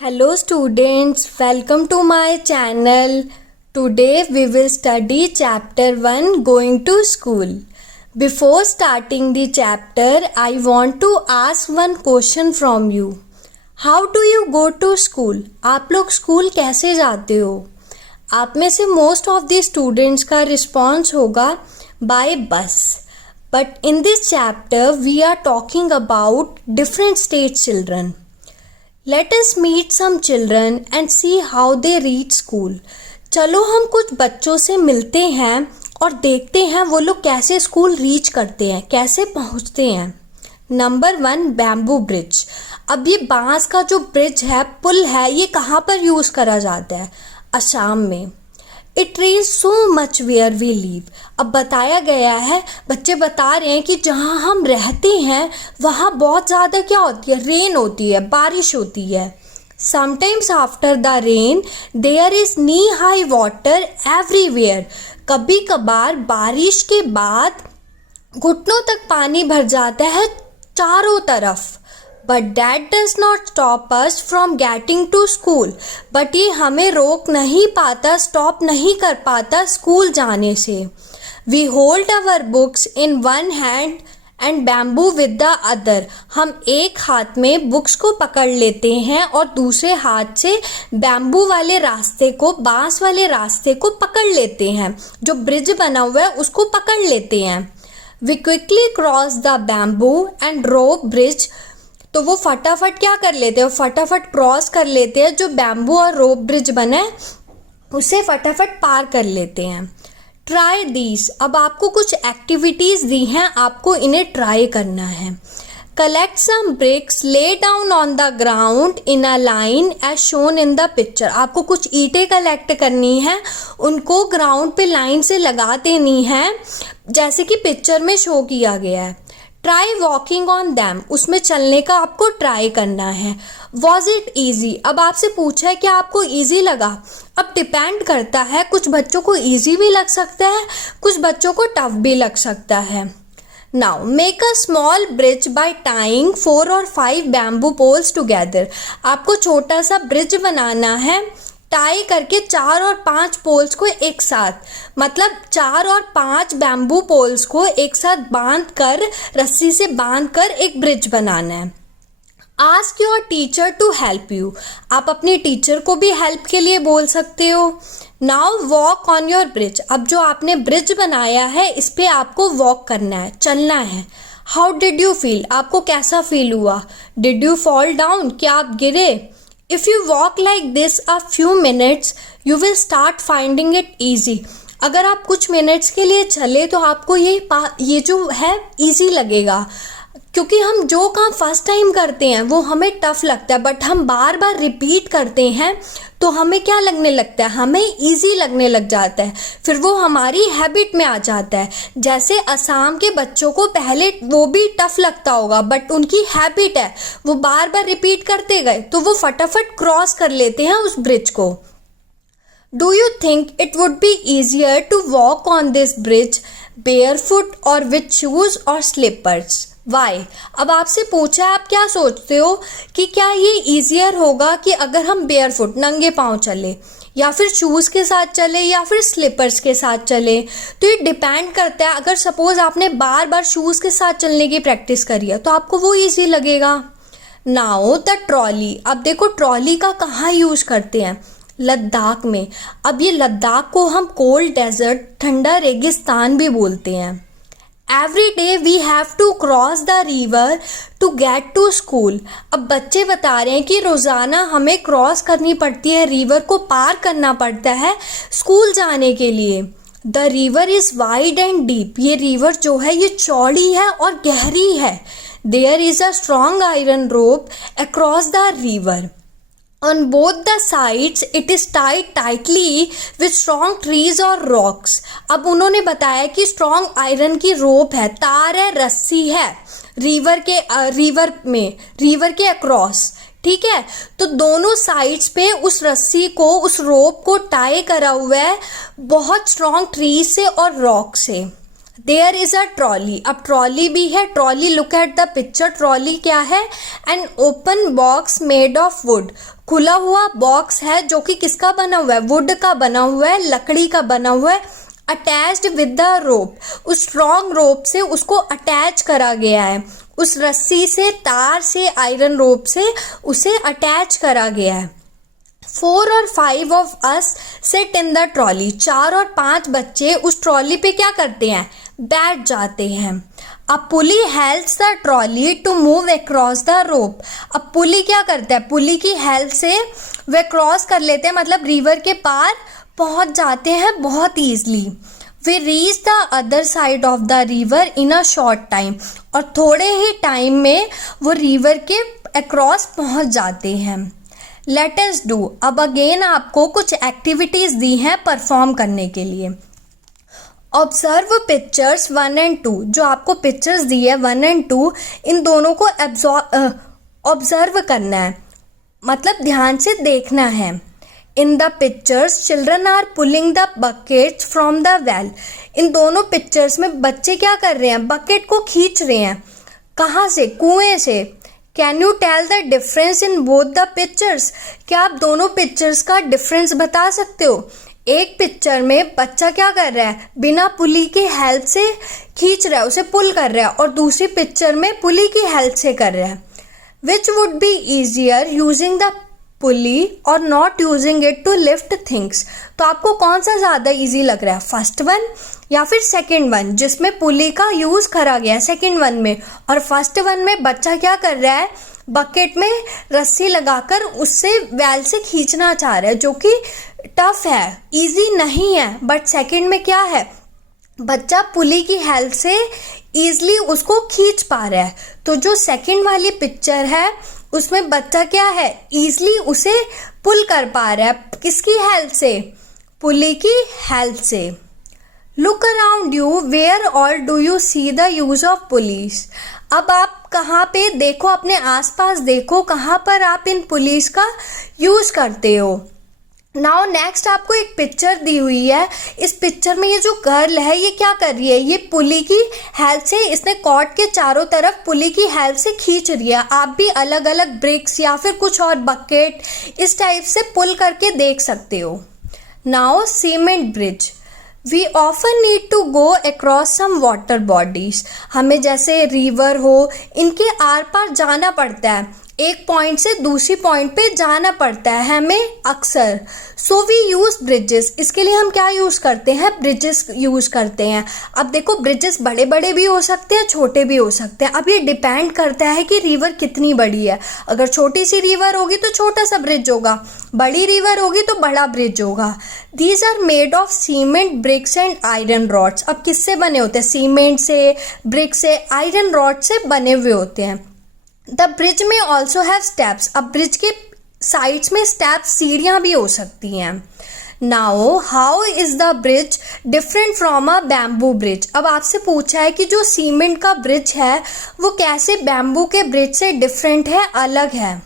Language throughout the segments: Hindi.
Hello students, welcome to my channel. Today we will study chapter 1 Going to School. Before starting the chapter, I want to ask one question from you. How do you go to school? आप लोग स्कूल कैसे जाते हो? आप में से most of the students का response होगा by bus. But in this chapter we are talking about different state children. Let us meet some children and see how they reach school. चलो हम कुछ बच्चों से मिलते हैं और देखते हैं वो लोग कैसे स्कूल रीच करते हैं, कैसे पहुंचते हैं. Number 1 bamboo bridge. अब ये बांस का जो ब्रिज है, पुल है, ये कहाँ पर यूज़ करा जाता है? असम में. It rains so much where we live. अब बताया गया है, बच्चे बता रहे हैं कि जहाँ हम रहते हैं वहाँ बहुत ज़्यादा क्या होती है? रेन होती है, बारिश होती है. Sometimes after the rain there is knee high water everywhere. कभी कभार बारिश के बाद घुटनों तक पानी भर जाता है चारों तरफ. But that does not stop us from getting to school. But ये हमें रोक नहीं पाता, स्टॉप नहीं कर पाता स्कूल जाने से. We hold our books in one hand and bamboo with the other. हम एक हाथ में बुक्स को पकड़ लेते हैं और दूसरे हाथ से बैम्बू वाले रास्ते को, बांस वाले रास्ते को पकड़ लेते हैं. जो ब्रिज बना हुआ है उसको पकड़ लेते हैं. We quickly cross the bamboo and rope bridge. तो वो फटाफट क्या कर लेते हैं? फटाफट क्रॉस कर लेते हैं. जो बैम्बू और रोप ब्रिज बना है उसे फटाफट पार कर लेते हैं. Try these. अब आपको कुछ एक्टिविटीज़ दी हैं, आपको इन्हें ट्राई करना है. Collect some bricks, lay down on the ground in a line as shown in the picture. आपको कुछ ईंटें कलेक्ट करनी है, उनको ग्राउंड पे लाइन से लगा देनी है जैसे कि पिक्चर में शो किया गया है. Try walking on them. उसमें चलने का आपको ट्राई करना है. Was it easy. अब आपसे पूछा है कि आपको ईजी लगा. अब डिपेंड करता है, कुछ बच्चों को ईजी भी लग सकता है, कुछ बच्चों को टफ भी लग सकता है. Now make a small bridge by tying 4 or 5 bamboo poles together. आपको छोटा सा ब्रिज बनाना है टाई करके 4 और 5 पोल्स को एक साथ, मतलब 4 और 5 बैम्बू पोल्स को एक साथ बांध कर, रस्सी से बांध कर एक ब्रिज बनाना है. Ask your teacher to help you. आप अपने टीचर को भी हेल्प के लिए बोल सकते हो. Now walk on your bridge. अब जो आपने ब्रिज बनाया है इस पे आपको वॉक करना है, चलना है. How did you feel. आपको कैसा फील हुआ? Did you fall down. क्या आप गिरे? If you walk like this a few minutes, you will start finding it easy. अगर आप कुछ मिनट्स के लिए चले तो आपको ये जो है इजी लगेगा, क्योंकि हम जो काम फर्स्ट टाइम करते हैं वो हमें टफ लगता है, बट हम बार बार रिपीट करते हैं तो हमें क्या लगने लगता है? हमें इजी लगने लग जाता है. फिर वो हमारी हैबिट में आ जाता है. जैसे असम के बच्चों को पहले वो भी टफ लगता होगा, बट उनकी हैबिट है, वो बार बार रिपीट करते गए तो वो फटाफट क्रॉस कर लेते हैं उस ब्रिज को. Do you think it would be easier to walk on this bridge barefoot or with shoes or slippers? Why. अब आपसे पूछा है, आप क्या सोचते हो कि क्या ये ईजियर होगा कि अगर हम बेयरफुट, नंगे पाँव चले, या फिर शूज़ के साथ चले, या फिर स्लीपर्स के साथ चले? तो ये डिपेंड करता है. अगर सपोज आपने बार बार शूज़ के साथ चलने की प्रैक्टिस करी है तो आपको वो ईजी लगेगा. Now the trolley. अब देखो ट्रॉली का कहाँ यूज़ करते हैं? लद्दाख में. अब ये लद्दाख को हम कोल्ड डेजर्ट, ठंडा रेगिस्तान भी बोलते हैं. Every day we have to cross the river to get to school. अब बच्चे बता रहे हैं कि रोज़ाना हमें क्रॉस करनी पड़ती है, रिवर को पार करना पड़ता है स्कूल जाने के लिए. The river is wide and deep. ये रिवर जो है ये चौड़ी है और गहरी है. There is a strong iron rope across the river. On both the sides it is tied tightly with strong trees or rocks. अब उन्होंने बताया कि स्ट्रॉन्ग आयरन की रोप है, तार है, रस्सी है रिवर के अक्रॉस. ठीक है, तो दोनों साइड्स पे उस रस्सी को, उस रोप को टाई करा हुआ है बहुत स्ट्रॉन्ग ट्री से और रॉक से. देयर इज अ ट्रॉली, अब ट्रॉली भी है, trolley, look at the picture, trolley क्या है, an open box made of would, खुला हुआ बॉक्स है जो कि किसका बना हुआ है, वुड का बना हुआ है, लकड़ी का बना हुआ है, अटैच्ड विद द रोप, उस स्ट्रॉन्ग रोप से उसको अटैच करा गया है, उस रस्सी से, तार से, आयरन रोप से उसे अटैच करा गया है। 4 और 5 of us sit in the trolley, 4 और 5 बच्चे उस ट्रॉली पे क्या करते हैं, बैठ जाते हैं। अब pulley helps the trolley to move across the rope, अब पुली क्या करता है, पुली की हेल्प से वे क्रॉस कर लेते हैं, मतलब रिवर के पार पहुंच जाते हैं बहुत easily. Way reach the other side of the river in a short time, और थोड़े ही टाइम में वो रिवर के अक्रॉस पहुंच जाते हैं। लेट अस डू, अब अगेन आपको कुछ एक्टिविटीज दी हैं परफॉर्म करने के लिए। ऑब्जर्व पिक्चर्स 1 and 2, जो आपको पिक्चर्स दी है 1 and 2, इन दोनों को ऑब्जर्व करना है, मतलब ध्यान से देखना है। In the pictures children are pulling the bucket from the well, इन दोनों पिक्चर्स में बच्चे क्या कर रहे हैं, बकेट को खींच रहे हैं, कहाँ से, कुएं से। Can you tell the difference in both the pictures, क्या आप दोनों पिक्चर्स का डिफरेंस बता सकते हो। एक पिक्चर में बच्चा क्या कर रहा है, बिना पुली की हेल्प से खींच रहा है, उसे पुल कर रहा है, और दूसरी पिक्चर में पुली की हेल्प से कर रहा है। Which would be easier using the pulley और not using it to lift things, तो आपको कौन सा ज़्यादा ईजी लग रहा है, फर्स्ट वन या फिर सेकेंड वन जिसमें पुली का यूज़ करा गया है सेकेंड वन में, और फर्स्ट वन में बच्चा क्या कर रहा है, बकेट में रस्सी लगाकर उससे वेल से खींचना चाह रहा है, जो कि टफ है, इजी नहीं है। बट सेकेंड में क्या है, बच्चा पुली की हेल्प से ईजली उसको खींच पा रहा है। तो जो सेकेंड वाली पिक्चर है उसमें बच्चा क्या है, ईजली उसे पुल कर पा रहा है, किसकी हेल्प से, पुली की हेल्प से। Look around you, where all do you see the use of pulleys, अब आप कहाँ पे देखो, अपने आसपास देखो कहाँ पर आप इन पुलिस का यूज करते हो। नाउ नेक्स्ट आपको एक पिक्चर दी हुई है, इस पिक्चर में ये जो गर्ल है ये क्या कर रही है, ये पुली की हेल्प से, इसने कॉर्ड के चारों तरफ पुली की हेल्प से खींच रही है। आप भी अलग अलग ब्रिक्स या फिर कुछ और बकेट इस टाइप से पुल करके देख सकते हो। Now cement bridge, we often need to go across some water bodies, हमें जैसे रिवर हो इनके आर पार जाना पड़ता है, एक पॉइंट से दूसरी पॉइंट पे जाना पड़ता है हमें अक्सर। सो वी यूज ब्रिजेस, इसके लिए हम क्या यूज करते हैं, ब्रिजेस यूज करते हैं। अब देखो ब्रिजेस बड़े बड़े भी हो सकते हैं, छोटे भी हो सकते हैं, अब ये डिपेंड करता है कि रिवर कितनी बड़ी है। अगर छोटी सी रिवर होगी तो छोटा सा ब्रिज होगा, बड़ी रिवर होगी तो बड़ा ब्रिज होगा। These are made of cement, bricks and iron rods, अब किससे बने होते हैं, सीमेंट से, ब्रिक से, आयरन रॉड से बने हुए होते हैं। द ब्रिज में ऑल्सो हैव स्टेप्स, अब ब्रिज के साइड्स में स्टेप्स, सीढ़ियाँ भी हो सकती हैं। Now how is the bridge different from a bamboo bridge, अब आपसे पूछा है कि जो सीमेंट का ब्रिज है वो कैसे बैम्बू के ब्रिज से डिफरेंट है, अलग है।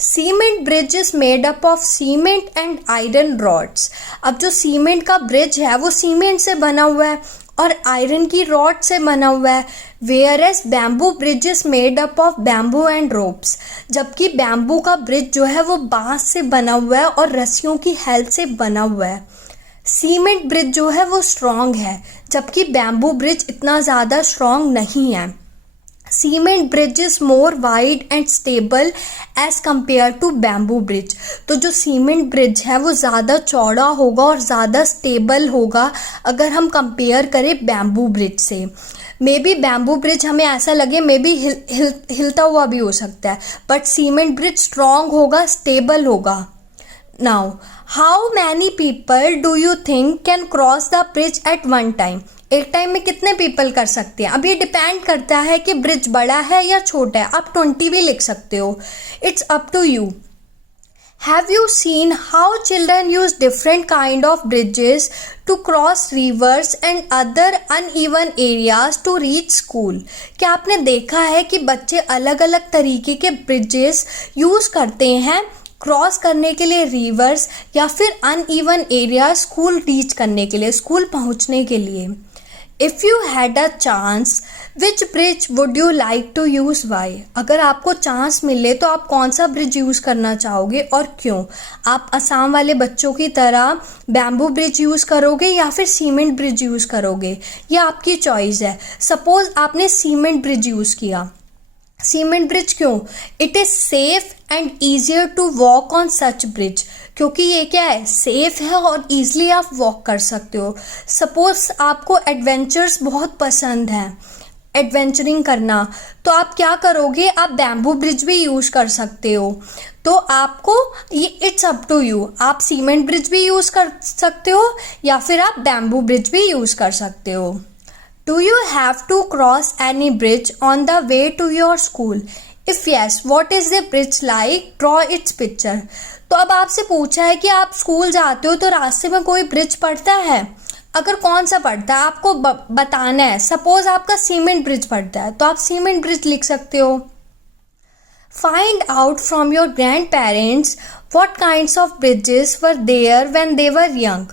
Cement bridge is made up of cement and iron rods, अब जो सीमेंट का ब्रिज है वो सीमेंट से बना हुआ है और आयरन की रॉड से बना हुआ है। Whereas bamboo bridge is made up of bamboo and ropes, जबकि बैम्बू का ब्रिज जो है वो बांस से बना हुआ है और रस्सियों की हेल्प से बना हुआ है। सीमेंट ब्रिज जो है वो स्ट्रॉन्ग है, जबकि बैम्बू ब्रिज इतना ज़्यादा स्ट्रॉन्ग नहीं है। Cement bridge is more wide and stable as compare to bamboo bridge, तो जो सीमेंट ब्रिज है वो ज़्यादा चौड़ा होगा और ज़्यादा स्टेबल होगा अगर हम कंपेयर करें बैम्बू ब्रिज से। मे बी बैम्बू ब्रिज हमें ऐसा लगे मे बी हिलता हुआ भी हो सकता है, बट सीमेंट ब्रिज स्ट्रॉन्ग होगा, स्टेबल होगा। Now how many people do you think can cross the bridge at one time, एक टाइम में कितने पीपल कर सकते हैं। अब ये डिपेंड करता है कि ब्रिज बड़ा है या छोटा है, आप 20 भी लिख सकते हो, it's up to you. Have you seen how children use different kind of bridges to cross rivers and other uneven areas to reach school, क्या आपने देखा है कि बच्चे अलग अलग तरीके के ब्रिजेस यूज करते हैं क्रॉस करने के लिए, रिवर्स या फिर अनइवन एरिया स्कूल रीच करने के लिए, स्कूल पहुंचने के लिए। If you had a chance which bridge would you like to use why? अगर आपको चांस मिले तो आप कौन सा ब्रिज यूज़ करना चाहोगे और क्यों? आप असम वाले बच्चों की तरह बैम्बू ब्रिज यूज़ करोगे या फिर सीमेंट ब्रिज यूज़ करोगे, ये आपकी चॉइस है। सपोज आपने सीमेंट ब्रिज यूज़ किया। सीमेंट ब्रिज क्यों? It is safe and easier to walk on such bridge, क्योंकि ये क्या है, सेफ है और ईजिली आप वॉक कर सकते हो। सपोज आपको एडवेंचर्स बहुत पसंद है, एडवेंचरिंग करना, तो आप क्या करोगे, आप बैम्बू ब्रिज भी यूज़ कर सकते हो। तो आपको ये इट्स अप टू यू, आप सीमेंट ब्रिज भी यूज़ कर सकते हो या फिर आप बैम्बू ब्रिज भी यूज़ कर सकते हो। Do you have to cross any bridge on the way to your school? If yes, what is the bridge like? Draw its picture. तो अब आपसे पूछा है कि आप स्कूल जाते हो तो रास्ते में कोई ब्रिज पड़ता है, अगर कौन सा पड़ता है आपको बताना है। सपोज आपका सीमेंट ब्रिज पड़ता है तो आप सीमेंट ब्रिज लिख सकते हो। Find out from your grandparents what kinds of bridges were there when they were young.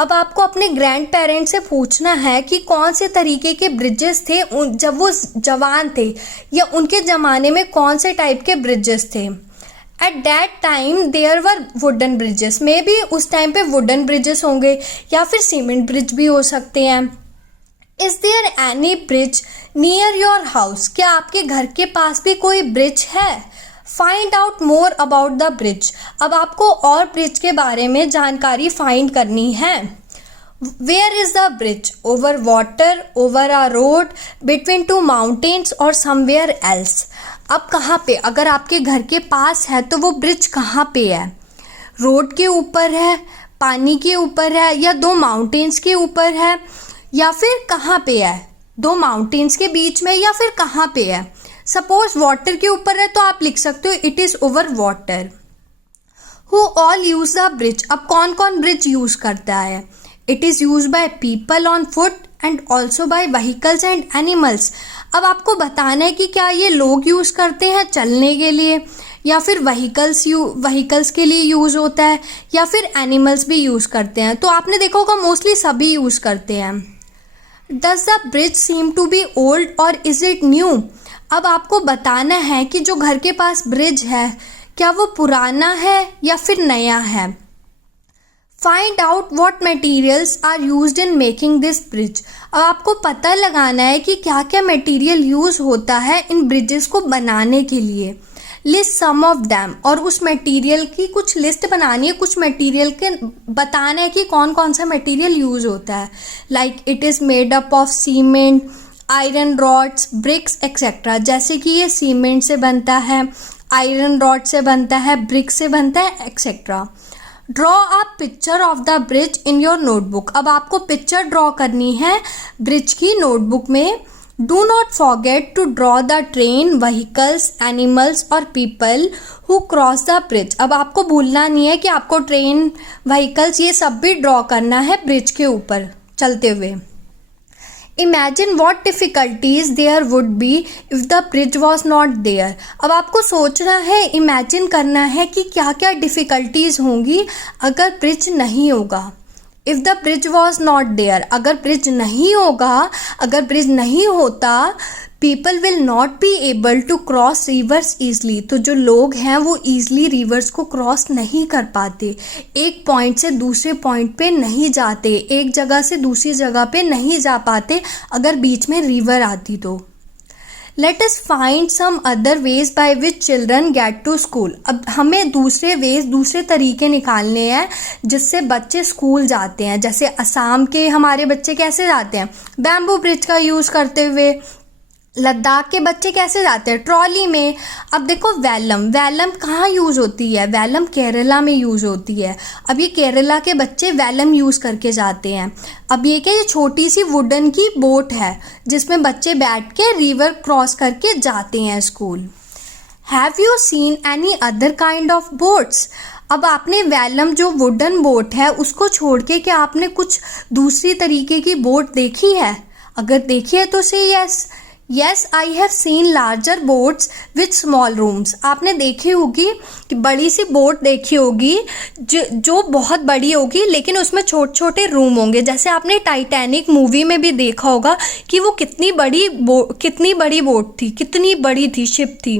अब आपको अपने ग्रैंड पेरेंट्स से पूछना है कि कौन से तरीके के ब्रिजेस थे जब वो जवान थे, या उनके ज़माने में कौन से टाइप के ब्रिजेस थे। At that time there were wooden bridges, may be उस टाइम पे वुडन ब्रिजेस होंगे या फिर सीमेंट ब्रिज भी हो सकते हैं। Is there any bridge near your house? क्या आपके घर के पास भी कोई ब्रिज है? Find out more about the bridge. अब आपको और ब्रिज के बारे में जानकारी फाइंड करनी है। Where is the bridge? Over water, over a road, between two mountains और समवेयर एल्स। अब कहाँ पे, अगर आपके घर के पास है तो वो ब्रिज कहाँ पे है? रोड के ऊपर है, पानी के ऊपर है, या दो माउंटेन्स के ऊपर है, या फिर कहाँ पे है? दो माउंटेन्स के बीच में, या फिर कहाँ पे है? सपोज वाटर के ऊपर है तो आप लिख सकते हो it is over water. Who all use the bridge? अब कौन कौन ब्रिज यूज करता है? It is use by people on foot and also by vehicles and animals. अब आपको बताना है कि क्या ये लोग यूज़ करते हैं चलने के लिए, या फिर व्हीकल्स के लिए यूज़ होता है, या फिर एनिमल्स भी यूज़ करते हैं। तो आपने देखा होगा मोस्टली सभी यूज़ करते हैं। Does the bridge seem to be old और इज़ इट न्यू? अब आपको बताना है कि जो घर के पास ब्रिज है क्या वो पुराना है या फिर नया है। Find out what materials are used in making this bridge. अब आपको पता लगाना है कि क्या क्या मटेरियल यूज़ होता है इन ब्रिजेस को बनाने के लिए। लिस्ट सम ऑफ दैम, और उस मटेरियल की कुछ लिस्ट बनानी है, कुछ मटेरियल के बताना है कि कौन कौन सा मटेरियल यूज़ होता है। Like it is made up of cement, iron rods, bricks etcetera. जैसे कि ये सीमेंट से बनता है, आयरन रॉड से बनता है, ब्रिक से बनता है etcetera. Draw a picture of the bridge in your notebook. अब आपको पिक्चर ड्रॉ करनी है ब्रिज की नोटबुक में। Do not forget to draw the train, vehicles, animals और people who cross the bridge. अब आपको भूलना नहीं है कि आपको ट्रेन, व्हीकल्स ये सब भी ड्रॉ करना है ब्रिज के ऊपर चलते हुए। Imagine what difficulties there would be if the bridge was not there. अब आपको सोचना है, इमेजिन करना है कि क्या क्या डिफ़िकल्टीज होंगी अगर ब्रिज नहीं होगा। If the bridge was not there, अगर ब्रिज नहीं होगा, अगर ब्रिज नहीं होता, people will not be able to cross rivers easily. तो जो लोग हैं वो ईजली रिवर्स को क्रॉस नहीं कर पाते, एक पॉइंट से दूसरे पॉइंट पे नहीं जाते, एक जगह से दूसरी जगह पे नहीं जा पाते अगर बीच में रिवर आती तो। Let us find some other ways by which children get to school. अब हमें दूसरे वेज, दूसरे तरीके निकालने हैं जिससे बच्चे स्कूल जाते हैं। जैसे असम के हमारे बच्चे कैसे जाते हैं? बैम्बू ब्रिज का यूज़ करते हुए। लद्दाख के बच्चे कैसे जाते हैं? ट्रॉली में। अब देखो वैलम कहाँ यूज़ होती है? वैलम केरला में यूज़ होती है। अब ये केरला के बच्चे वैलम यूज़ करके जाते हैं। अब ये क्या, ये छोटी सी वुडन की बोट है जिसमें बच्चे बैठ के रिवर क्रॉस करके जाते हैं school. Have you seen any other kind of boats? अब आपने वैलम जो वुडन बोट है उसको छोड़ के क्या आपने कुछ दूसरी तरीके की बोट देखी है? अगर देखी है तो से yes. Yes I have seen larger boats with small rooms. आपने देखी होगी कि बड़ी सी बोट देखी होगी जो बहुत बड़ी होगी लेकिन उसमें छोटे छोटे रूम होंगे। जैसे आपने टाइटैनिक मूवी में भी देखा होगा कि वो कितनी बड़ी बोट थी, कितनी बड़ी थी, शिप थी।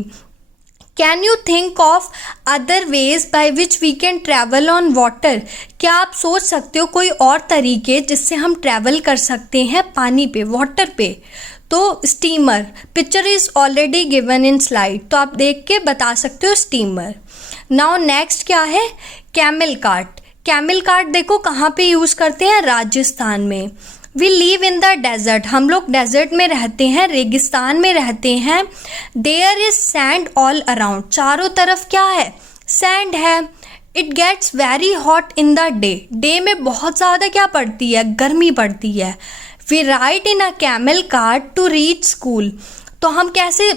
Can you think of other ways by which we can travel on water? क्या आप सोच सकते हो कोई और तरीके जिससे हम ट्रैवल कर सकते हैं पानी पे, वाटर पे? तो steamer, picture is already given in slide, तो आप देख के बता सकते हो स्टीमर। नाउ नेक्स्ट क्या है? Camel cart. कैमल कार्ट देखो कहाँ पे यूज़ करते हैं? राजस्थान में। We live in the desert, हम लोग डेजर्ट में रहते हैं, रेगिस्तान में रहते हैं। There is sand all around, चारों तरफ क्या है? सैंड है। It gets very hot in the day में बहुत ज़्यादा क्या पड़ती है? गर्मी पड़ती है। We ride in a camel cart to reach school, तो हम कैसे